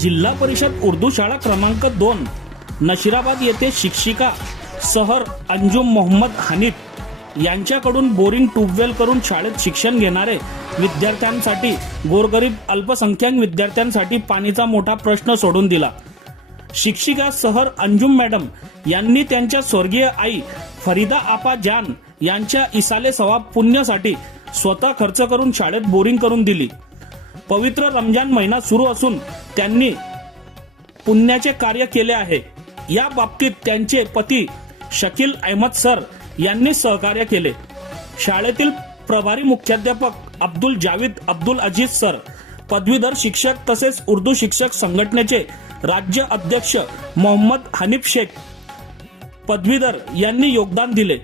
जिल्हा परिषद उर्दू शाळा क्रमांक दोन नशिराबाद येथे शिक्षिका सहर अंजुम मोहम्मद हनीफ यांच्याकडून बोरिंग ट्यूबवेल करून शाळेत शिक्षण घेणारे विद्यार्थ्यांसाठी गोरगरीब अल्पसंख्याक विद्यार्थ्यांसाठी पाणीचा मोठा प्रश्न सोडून दिला. शिक्षिका सहर अंजुम मॅडम यांनी त्यांच्या स्वर्गीय आई फरीदा आपा जान यांच्या इसाले सवाब पुण्यासाठी स्वतः खर्च करून शाळेत बोरिंग करून दिली. पवित्र रमजान महिना सुरू असून त्यांनी पुण्याचे कार्य केले आहे. या बाबतीत त्यांचे पती शकील अहमद सर यांनी सहकार्य केले. शाळेतील प्रभारी मुख्याध्यापक अब्दुल जावेद अब्दुल अजीज सर पदवीधर शिक्षक तसेच उर्दू शिक्षक संघटनेचे राज्य अध्यक्ष मोहम्मद हनीफ शेख पदवीधर यांनी योगदान दिले.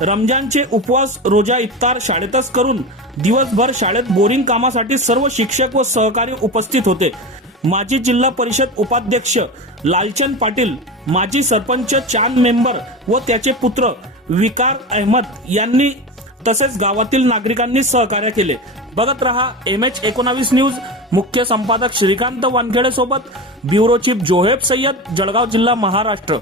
रमजानचे उपवास रोजा इफ्तार शाळेतच करून दिवसभर शाळेत बोरिंग कामासाठी सर्व शिक्षक व सहकारी उपस्थित होते. माजी जिल्हा परिषद उपाध्यक्ष लालचंद पाटील माजी सरपंच चांद मेंबर व त्याचे पुत्र विकार अहमद यांनी तसेच गावातील नागरिकांनी सहकार्य केले. बघत रहा एम एच एकोणावीस न्यूज. मुख्य संपादक श्रीकांत वानखेडे सोबत ब्युरो चीफ जोहेब सय्यद जळगाव जिल्हा महाराष्ट्र.